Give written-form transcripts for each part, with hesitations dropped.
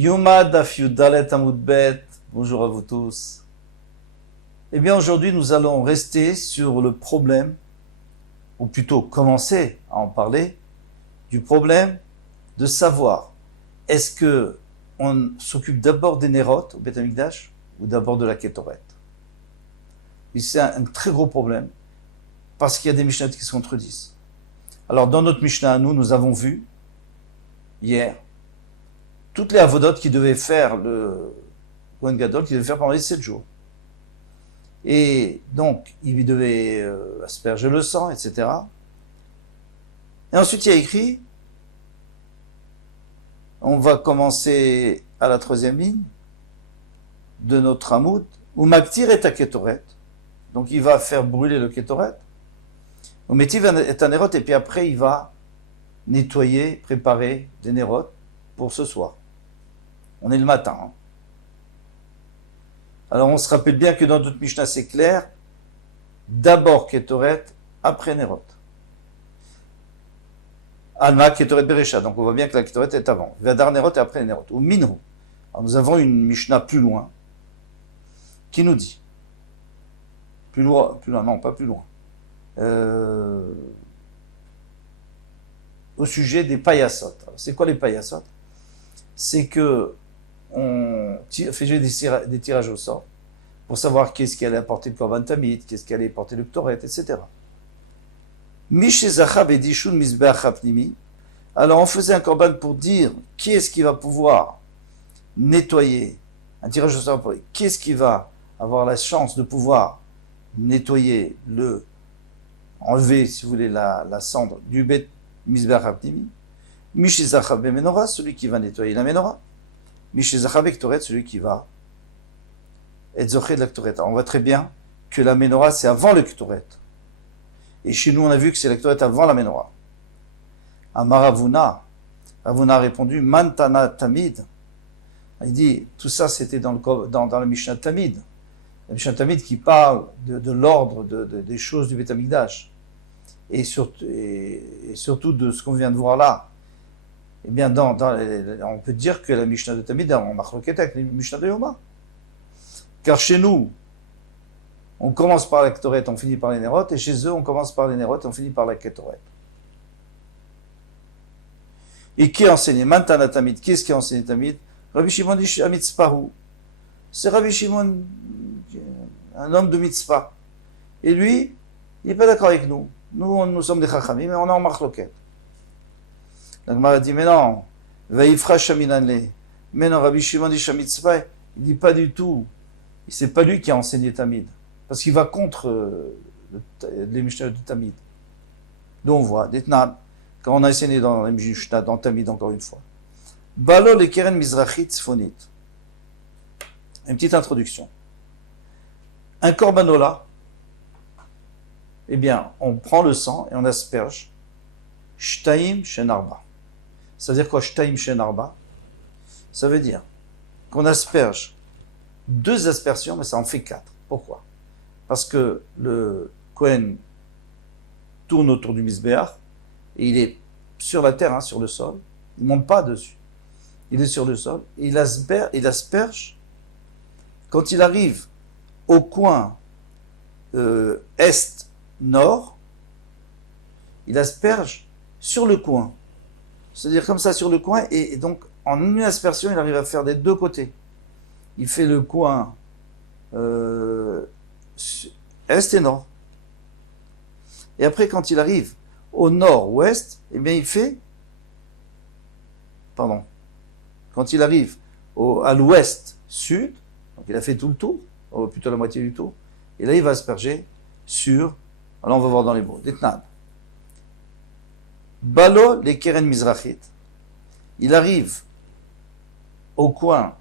Yoma Daf Yudalet Amud Bet, bonjour à vous tous. Eh bien aujourd'hui nous allons rester sur le problème, ou plutôt commencer à en parler, du problème de savoir est-ce que on s'occupe d'abord des Néroth au Beth Amikdash ou d'abord de la Kétoret. Et c'est un très gros problème parce qu'il y a des Mishnayot qui se contredisent. Alors dans notre Mishnah à nous avons vu hier toutes les avodot qui devaient faire le Kohen Gadol, qui devait faire pendant les 7 jours. Et donc, il devait asperger le sang, etc. Et ensuite, il y a écrit, on va commencer à la 3e ligne de notre Hamoud, où Maktir est à Ketoret. Donc, il va faire brûler le Ketoret. Ou Métiv est un Nérot, et puis après, il va nettoyer, préparer des Néroth pour ce soir. On est le matin. Hein. Alors on se rappelle bien que dans notre Mishnah c'est clair, d'abord Ketoret, après Néroth. Alma Ketoret Beresha, donc on voit bien que la Ketoret est avant. Vadar Néroth et après Néroth. Ou Minhu. Alors nous avons une Mishnah plus loin qui nous dit, plus loin, non pas plus loin, au sujet des payassot. C'est quoi les payassot? C'est que on fait jouer des tirages au sort pour savoir qu'est-ce qui allait apporter le korban tamid, qu'est-ce qui allait apporter le ktoret, etc. Alors on faisait un korban pour dire qui est-ce qui va pouvoir nettoyer, un tirage au sort pour qui est-ce qui va avoir la chance de pouvoir nettoyer enlever, si vous voulez, la cendre du bet mizbeach hapnimi. Mishizachav menorah, celui qui va nettoyer la menorah. Mishizachav Ktoret, celui qui va être zoché de la Ktoret. On voit très bien que la menorah c'est avant le Ktoret. Et chez nous on a vu que c'est la Ktoret avant la menorah. Amar Ravuna a répondu Mantana Tamid. Il dit tout ça c'était dans le Mishnah Tamid. Le Mishnah Tamid qui parle de l'ordre des choses du Beth Amikdash. Et surtout de ce qu'on vient de voir là. Eh bien, on peut dire que la Mishnah de Tamid, on marque avec la Mishnah de Yoma. Car chez nous, on commence par la Ketoret, on finit par les Néroth, et chez eux, on commence par les Néroth, on finit par la Ketoret. Et qui a enseigné Mantana Tamid? Qui est-ce qui a enseigné Tamid? Rabbi Shimon dit Amitzpahu. C'est Rabbi Shimon, un homme de Mitzpah. Et lui, il n'est pas d'accord avec nous. Nous sommes des Chachamim, mais on est en marloquette. La Gemara dit, mais non, Vaïfra Shaminanle. Mais non, Rabbi Shimon dit Shamitzpah, il dit pas du tout. C'est pas lui qui a enseigné Tamid. Parce qu'il va contre les Mishnah de Tamid. Donc on voit, Detnan, quand on a enseigné dans les Mishnah, dans Tamid encore une fois. Balo le Keren Mizrachit Tzfonit. Une petite introduction. Un korbanola, eh bien, on prend le sang et on asperge. Shtaim Shenarba. Ça veut dire quoi, Shtaim Shenarba? Ça veut dire qu'on asperge 2 aspersions, mais ça en fait 4. Pourquoi? Parce que le Kohen tourne autour du Mizbeach et il est sur la terre, sur le sol. Il ne monte pas dessus. Il est sur le sol et il asperge. Quand il arrive au coin est-nord, il asperge sur le coin. C'est-à-dire comme ça sur le coin, et donc en une aspersion, il arrive à faire des 2 côtés. Il fait le coin est et nord. Et après, quand il arrive au nord-ouest, eh bien il fait... Pardon. Quand il arrive à l'ouest-sud, donc il a fait tout le tour, ou plutôt la moitié du tour, et là il va asperger sur... Alors on va voir dans les mots. Detnan. Balo les Keren Mizrachit. Il arrive au coin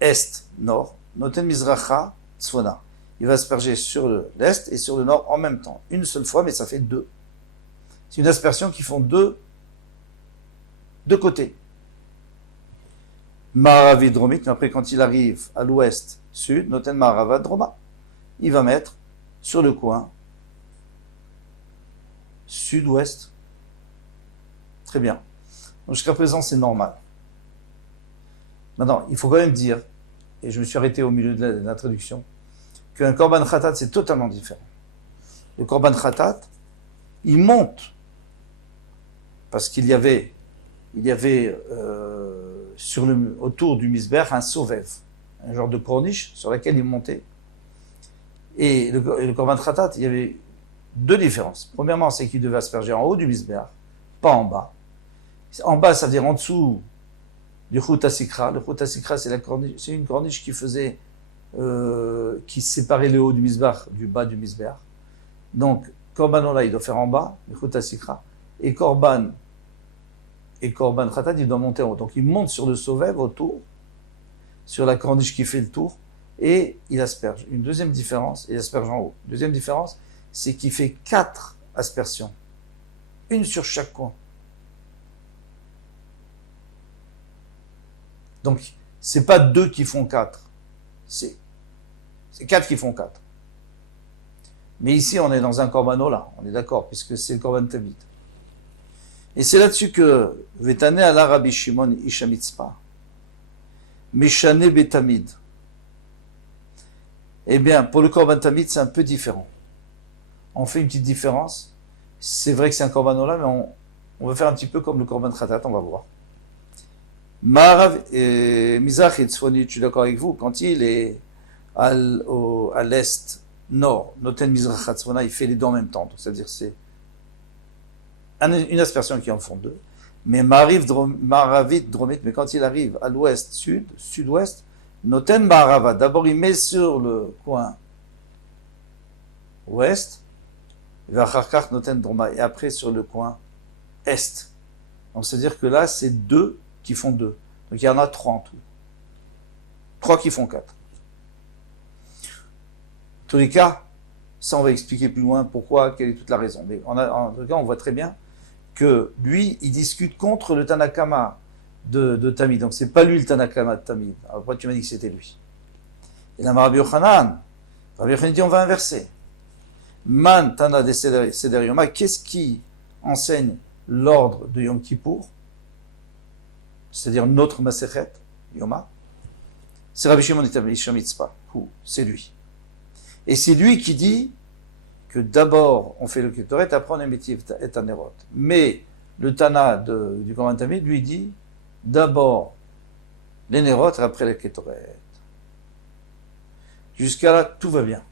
est-nord, Noten Mizracha Tzfona. Il va asperger sur l'est et sur le nord en même temps. Une seule fois, mais ça fait 2. C'est une aspersion qui font 2 côtés. Maravi Dromit, mais après quand il arrive à l'ouest-sud, Noten Marava Droma. Il va mettre sur le coin sud-ouest. Très bien. Donc jusqu'à présent, c'est normal. Maintenant, il faut quand même dire, et je me suis arrêté au milieu de l'introduction, qu'un korban khatat, c'est totalement différent. Le korban khatat, il monte, parce qu'il y avait autour du misber un sovev, un genre de corniche sur laquelle il montait. Et le korban khatat, il y avait deux différences. Premièrement, c'est qu'il devait asperger en haut du misber, pas en bas. En bas, ça veut dire en dessous du chut hasikra. Le chut hasikra, c'est une corniche qui séparait le haut du misber du bas du misber. Donc, korban ola, il doit faire en bas, le chut hasikra, et korban khatat, il doit monter en haut. Donc, il monte sur le sovev autour, sur la corniche qui fait le tour, et il asperge. Une deuxième différence, il asperge en haut. Deuxième différence, c'est qu'il fait 4 aspersions, une sur chaque coin. Donc, c'est pas 2 qui font 4, c'est 4 qui font 4. Mais ici, on est dans un korban ola, on est d'accord, puisque c'est le korban tamid. Et c'est là-dessus que Vetane ala Rabbi Shimon Ish HaMitzpah, Meshane Betamid. Eh bien, pour le korban tamid, c'est un peu différent. On fait une petite différence. C'est vrai que c'est un korban ola, mais on va faire un petit peu comme le korban khatat, on va voir. Marav et Mizrach et Tzfonit, je suis d'accord avec vous, quand il est à l'est, nord, Noten Mizrach Hatzvona, il fait les deux en même temps. C'est-à-dire c'est une aspersion qui en font 2. Mais Maravit Dromit, mais quand il arrive à l'ouest, sud-ouest, Noten Marava, d'abord il met sur le coin ouest, Vacharkar Noten Droma, et après sur le coin est. Donc c'est-à-dire que là, c'est 2 qui font 2. Donc il y en a 3 en tout. 3 qui font 4. En tous les cas, ça on va expliquer plus loin pourquoi, quelle est toute la raison. Mais en tout cas, on voit très bien que lui, il discute contre le Tanakama de Tamid. Donc c'est pas lui le Tanakama de Tamid. Alors pourquoi tu m'as dit que c'était lui? Et là, Rabbi Yochanan dit on va inverser. Man Tana de Seder Yoma, qu'est-ce qui enseigne l'ordre de Yom Kippour? C'est-à-dire notre Masechet, Yoma, c'est Rabbi Shimon Ish HaMitzpah, c'est lui. Et c'est lui qui dit que d'abord on fait le Ketoret, après on émet et Anerot. Mais le Tana du Korban Tamid lui dit d'abord les Nerot et après le Ketoret. Jusqu'à là, tout va bien.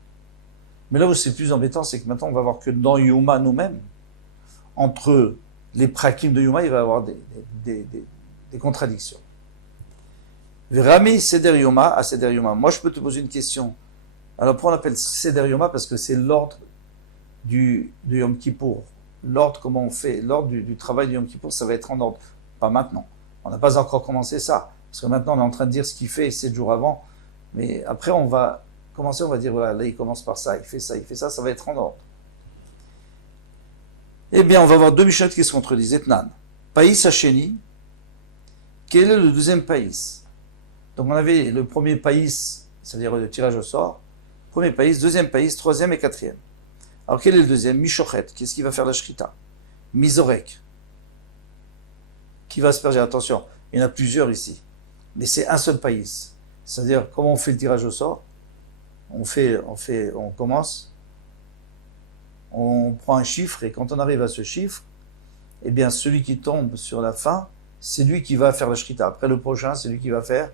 Mais là où c'est plus embêtant, c'est que maintenant on va voir que dans Yoma nous-mêmes, entre les prakim de Yoma, il va y avoir des contradictions. Rami Seder Yoma à Seder Yoma. Moi, je peux te poser une question. Alors, pourquoi on appelle Seder Yoma? Parce que c'est l'ordre de Yom Kippour. L'ordre, comment on fait, l'ordre du travail de Yom Kippour, ça va être en ordre. Pas maintenant. On n'a pas encore commencé ça. Parce que maintenant, on est en train de dire ce qu'il fait 7 jours avant. Mais après, on va commencer, on va dire, voilà, là, il commence par ça, il fait ça, ça va être en ordre. Eh bien, on va voir 2 Mishnot qui se contredisent. Etnan. Païs Hacheni. Quel est le deuxième païs? Donc on avait le premier païs, c'est-à-dire le tirage au sort, premier païs, deuxième païs, troisième et quatrième. Alors quel est le deuxième? Mishochet, qu'est-ce qui va faire la shrita? Mizorek, qui va asperger, attention, il y en a plusieurs ici, mais c'est un seul païs. C'est-à-dire, comment on fait le tirage au sort? On commence, on prend un chiffre, et quand on arrive à ce chiffre, eh bien celui qui tombe sur la fin, c'est lui qui va faire la shrita. Après le prochain, c'est lui qui va faire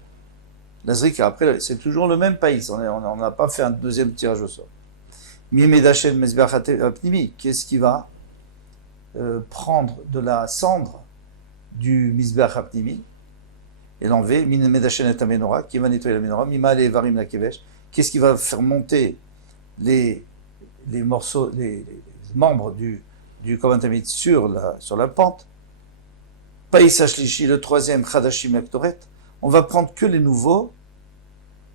la zrika. Après, c'est toujours le même pays. On n'a pas fait un deuxième tirage au sort. Mimedachem Mesbeach Apnimi, qu'est-ce qui va prendre de la cendre du Misbeach Apnimi et l'enlever? Mimedachem et Amenora, qui va nettoyer la menorah. Mima et Varim la Kevesh, qu'est-ce qui va faire monter les morceaux, les membres du Korban Tamid sur la pente? Païs Hashlishi, le troisième, Chadashim la Ketoret. On va prendre que les nouveaux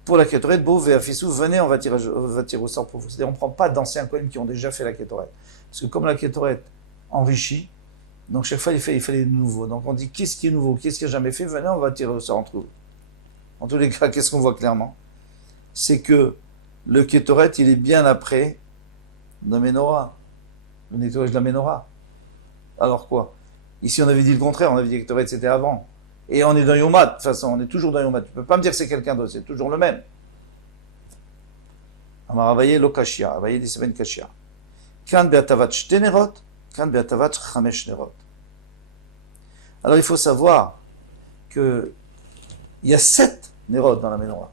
pour la Ketoret. Bouv et Afissou, venez, on va tirer au sort pour vous. C'est-à-dire, on ne prend pas d'anciens Kohen qui ont déjà fait la Ketoret. Parce que comme la Ketoret enrichit, donc chaque fois il fait les nouveaux. Donc on dit, qu'est-ce qui est nouveau? Qu'est-ce qui n'a jamais fait? Venez, on va tirer au sort entre vous. En tous les cas, qu'est-ce qu'on voit clairement? C'est que le Ketoret, il est bien après la Menorah. Le nettoyage de la Menorah. Alors quoi? Ici, on avait dit le contraire, on avait dit que Ketoret, c'était avant. Et on est dans Yom Ha'ad, de toute façon, on est toujours dans Yom Ha'ad. Tu peux pas me dire que c'est quelqu'un d'autre, c'est toujours le même. Amar Abaye lo kashia, Abaye dit c'est ben kashia. Kan be'atavat shte nerot, kan be'atavat chamesh nerot. Alors il faut savoir que il y a 7 nerot dans la menorah.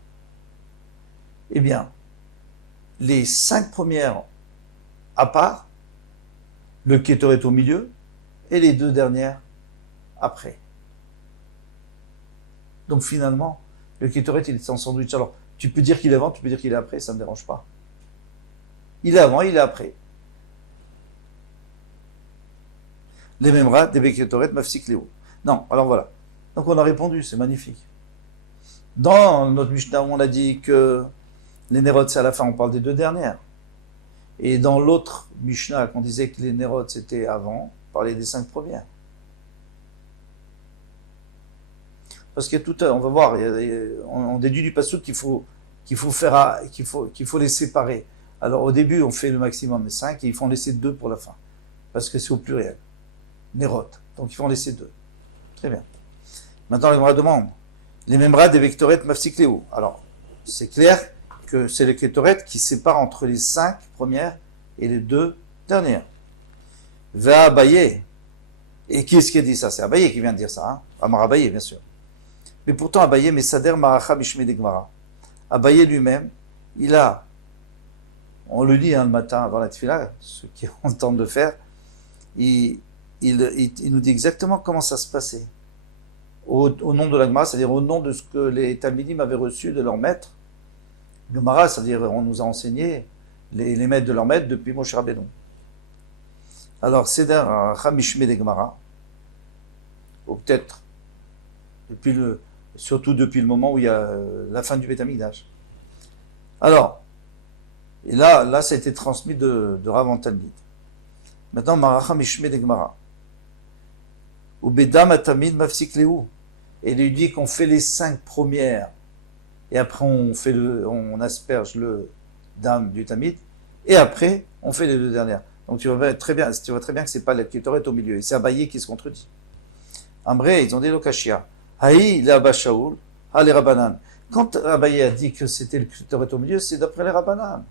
Eh bien, les 5 premières à part, le kétoret au milieu, et les 2 dernières après. Donc finalement, le kétoret, il est en sandwich. Alors, tu peux dire qu'il est avant, tu peux dire qu'il est après, ça ne me dérange pas. Il est avant, il est après. Les memra, des kétoret, mafsik léo. Non, alors voilà. Donc on a répondu, c'est magnifique. Dans notre Mishnah, on a dit que les Nerot, c'est à la fin, on parle des 2 dernières. Et dans l'autre Mishnah, qu'on disait que les Nerot, c'était avant, on parlait des 5 premières. Parce que tout, on va voir, on déduit du passouk qu'il faut les séparer. Alors au début, on fait le maximum de 5 et il faut en laisser 2 pour la fin. Parce que c'est au pluriel. Nerot. Donc il faut en laisser 2. Très bien. Maintenant, la demande. Les memra des vectorets mafsikléo. Alors, c'est clair que c'est le kétoret qui sépare entre les 5 premières et les 2 dernières. Va Abaye. Et qui est-ce qui a dit ça? C'est Abaye qui vient de dire ça. Hein? Amar Abaye, bien sûr. Mais pourtant, Abaye, Mesader Maracha Bishme de Gemara. Abaye lui-même, il a, on le dit hein, le matin avant la tefila, ceux qui ont le temps de le faire, il nous dit exactement comment ça se passait. Au nom de la Gemara, c'est-à-dire au nom de ce que les Talmidim avaient reçu de leur maître. Gemara, c'est-à-dire on nous a enseigné les maîtres de leur maître depuis Moshe Rabbeinu. Alors, Seder Hamishme de Gemara, ou peut-être surtout depuis le moment où il y a la fin du Beth Amikdash. Alors, et là, ça a été transmis de Rav en Talmid. Maintenant, Maracha Mishme de Gemara. Ou Bedam Atamid Mafsik Lehu. Et il lui dit qu'on fait les 5 premières, et après on asperge le dam du tamid, et après on fait les 2 dernières. Donc tu vois très bien que c'est pas le kétoret au milieu, et c'est Abaye qui se contredit. Ambré, ils ont dit l'okashia. Haï, les Abba Shaul, ha les Rabbanan. Quand Abaye a dit que c'était le kétoret au milieu, c'est d'après les Rabbanan.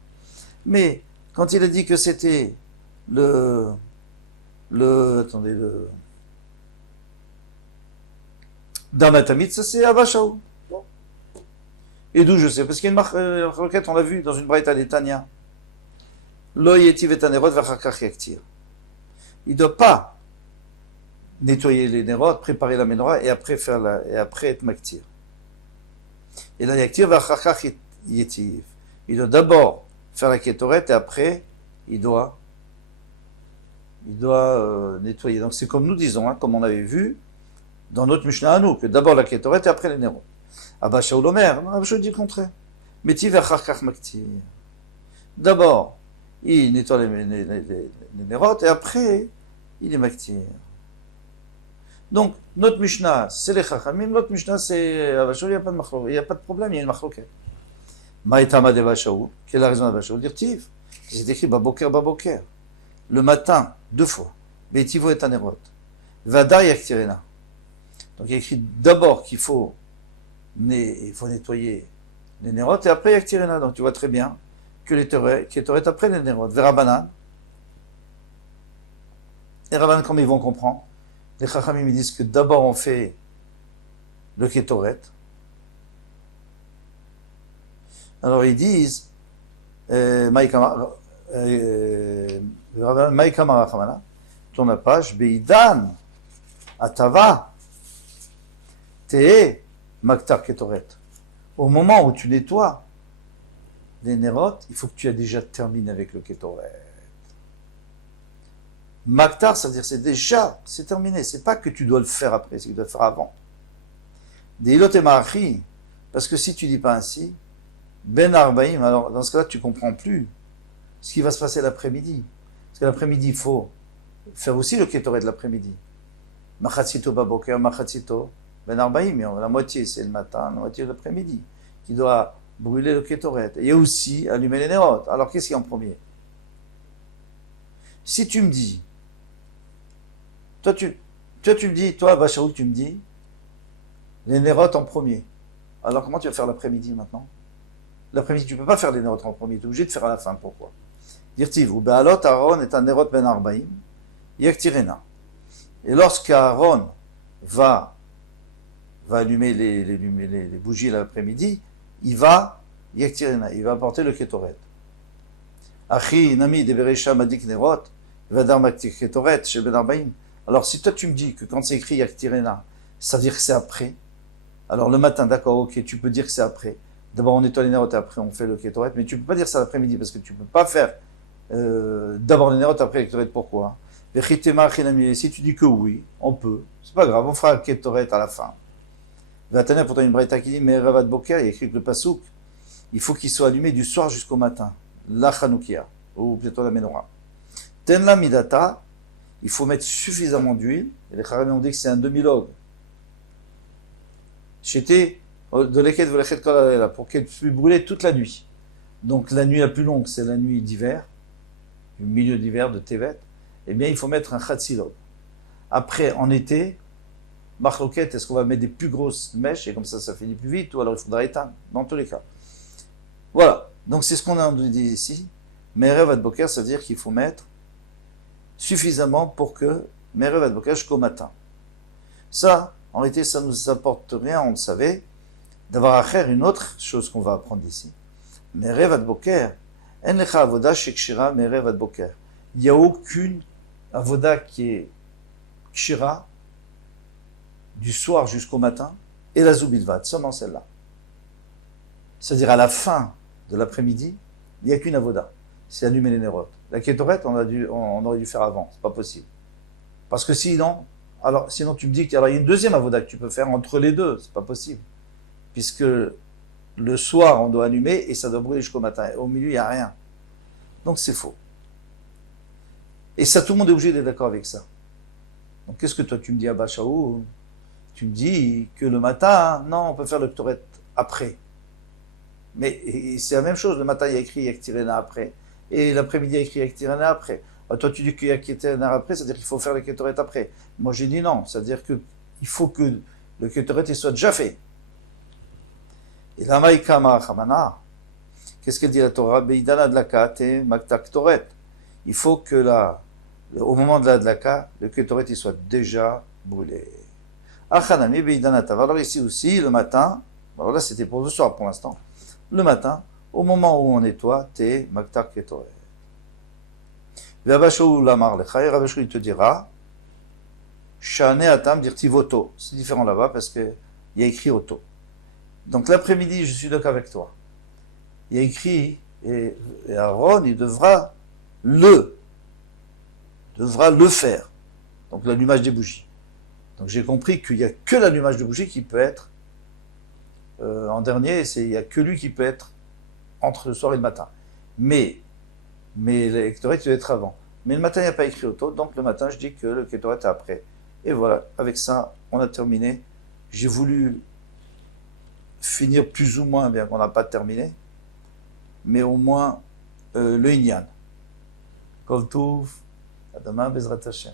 Mais quand il a dit que c'était le Damatamid, ça c'est Abba Shaul. Bon. Et d'où je sais? Parce qu'il y a une requête, on l'a vu dans une braïta des Tanya. Lo yetiv et anerot v'achakach yaktir. Il ne doit pas nettoyer les nerot, préparer la menorah et après être maktir. Et la yaktir v'achakach yetiv. Il doit d'abord faire la kétoret et après il doit nettoyer. Donc c'est comme nous disons, hein, comme on avait vu dans notre Mishnah à nous, que d'abord la kétoret et après les nerot. Abba Shaul Omer, Abba Shaul dit le contraire. Metiv v'achakach maktir. D'abord, il nettoie les nerot et après, il est maktir. Donc, notre Mishnah, c'est les Chachamim, notre Mishnah, c'est Abba Shaul, il n'y a pas de machloket, il n'y a pas de problème, il y a une machloket. Maïtama de Abba Shaul, quelle est la raison d'Abba Shaul? Dire Tiv. C'est écrit Baboker. Le matin, 2 fois. Beitivo et Tanerot. Vada yaktirena. Donc, il est écrit d'abord qu'il faut nettoyer les nerot et après yaktirena. Donc, tu vois très bien que les Kétoret après les Nerot. Vers Rabbanan. Et Rabbanan, comme ils vont comprendre, les Chachamim disent que d'abord on fait le Kétoret. Alors ils disent, Maïkama Rachamana, tourne la page, Beidan, Atava, Te, Maktar Kétoret. Au moment où tu nettoies les Nerot, il faut que tu aies déjà terminé avec le Kétoret. Maktar, ça veut dire c'est terminé. C'est pas que tu dois le faire après, c'est que tu dois le faire avant. Deilot et Ma'achi, parce que si tu dis pas ainsi, Ben Arbaïm, alors dans ce cas-là, tu comprends plus ce qui va se passer l'après-midi. Parce que l'après-midi, il faut faire aussi le Kétoret de l'après-midi. Machatzito Baboker, Machatzito Ben Arbaïm, la moitié c'est le matin, la moitié l'après-midi, qui doit brûler le Kétoret. Et aussi allumer les Nerot. Alors qu'est-ce qui est en premier? Si tu me dis, toi tu me dis, toi Abba Shaul, tu me dis les Nérot en premier. Alors comment tu vas faire l'après-midi maintenant? L'après-midi, tu ne peux pas faire les Nérot en premier, tu es obligé de faire à la fin. Pourquoi? Dirtiv, ou Be'alot Aaron est un Nérot ben Arbaïm, Yaktirena. Et lorsqu'Aaron va allumer les bougies l'après-midi, il va Yaktirena, il va apporter le Ketoret. Achi, Nami, Deberesha, Madik Nerot, Vadar Maktik Ketoret, chez Ben Arbaïm. Alors si toi tu me dis que quand c'est écrit Yaktirena, ça veut dire que c'est après. Alors le matin, d'accord, ok, tu peux dire que c'est après. D'abord on nettoie les Nerot et après on fait le Ketoret, mais tu ne peux pas dire ça l'après-midi parce que tu ne peux pas faire d'abord les Nerot après le Ketoret. Pourquoi? Si tu dis que oui, on peut, c'est pas grave, on fera le Ketoret à la fin. Vatana, pourtant une braïta qui dit, mais Ravad Boker, il écrit que le pasouk, il faut qu'il soit allumé du soir jusqu'au matin. La Chanoukia, ou plutôt la Menorah. Tenla Midata, il faut mettre suffisamment d'huile, et les Kharam ont dit que c'est un demi-log. J'étais de l'Eket Volechet Kolalela, pour qu'elle puisse brûler toute la nuit. Donc la nuit la plus longue, c'est la nuit d'hiver, du milieu d'hiver de Tevet, eh bien il faut mettre un Khatsilog. Après, en été, Marloquette, est-ce qu'on va mettre des plus grosses mèches, et comme ça finit plus vite, ou alors il faudra éteindre, dans tous les cas. Voilà, donc c'est ce qu'on a dit ici. Merev Adboker, ça veut dire qu'il faut mettre suffisamment pour que Merev Adboker jusqu'au matin. Ça, en réalité, ça ne nous apporte rien, on le savait, d'avoir à faire une autre chose qu'on va apprendre ici. Merev Adboker, En lecha avoda shekshira Merev Adboker. Il n'y a aucune avoda qui est kshira du soir jusqu'au matin, et la zoubilvat, seulement celle-là. C'est-à-dire à la fin de l'après-midi, il n'y a qu'une avoda, c'est allumer les nérotes. La kétoret, on aurait dû faire avant, c'est pas possible. Parce que sinon tu me dis qu'il y a une deuxième avoda que tu peux faire entre les deux, c'est pas possible. Puisque le soir, on doit allumer et ça doit brûler jusqu'au matin. Au milieu, il n'y a rien. Donc c'est faux. Et ça, tout le monde est obligé d'être d'accord avec ça. Donc qu'est-ce que toi tu me dis à Bachaou? Tu me dis que le matin, non, on peut faire le Ktoret après. Mais c'est la même chose, le matin il y a écrit Yaktirena après, et l'après-midi il y a écrit Yaktirena après. Alors, toi tu dis qu'il y a Yaktirena après, c'est-à-dire qu'il faut faire le Ketoret après. Moi j'ai dit non, c'est-à-dire qu'il faut que le Ketoret soit déjà fait. Et la Maïkama Chamana, qu'est-ce qu'elle dit la Torah? Beidana Dlaka te Makta Ketoret. Il faut que au moment de la Dlaka, le Ketoret il soit déjà brûlé. Achanami Beidana Tava. Alors ici aussi, le matin, alors là c'était pour le soir pour l'instant. Le matin, au moment où on nettoie, t'es Maktar Ketoret. V'abashou lamar lecha, et Rabashou il te dira, Shane atam dirti voto. C'est différent là-bas parce qu'il y a écrit auto. Donc l'après-midi, je suis d'accord avec toi. Il y a écrit, et Aaron, il devra le faire. Donc l'allumage des bougies. Donc j'ai compris qu'il n'y a que l'allumage de bougies qui peut être en dernier, il n'y a que lui qui peut être entre le soir et le matin. Mais le Ketoret doit être avant. Mais le matin, il n'y a pas écrit auto, donc le matin, je dis que le Ketoret est après. Et voilà, avec ça, on a terminé. J'ai voulu finir plus ou moins, bien qu'on n'a pas terminé, mais au moins le Inyan. Kol Tov, à demain, Bezrat Hashem.